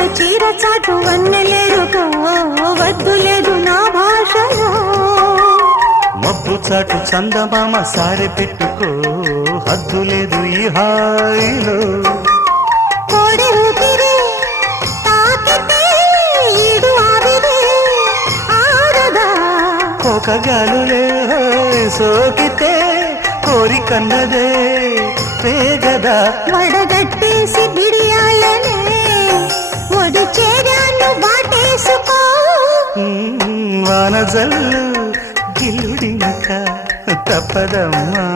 మల్లెలు చీర చాటు వన్నెలేరుకో వద్దు లేదు నా భాషలో మబ్బు చాటు చందమామ సారె పెట్టుకో హద్దు లేదు ఈ హాయిలో కోడి ఊపిరి తాకితే ఈడు ఆవిరి ఆడదా ఒక గాలులే సోకితే కోరికన్నదే పేగదా వడగట్టేసి బిడియాలనే ఒడి చేరాను బాటేసుకో వానజల్లు గిల్లుడినక తప్పదమ్మా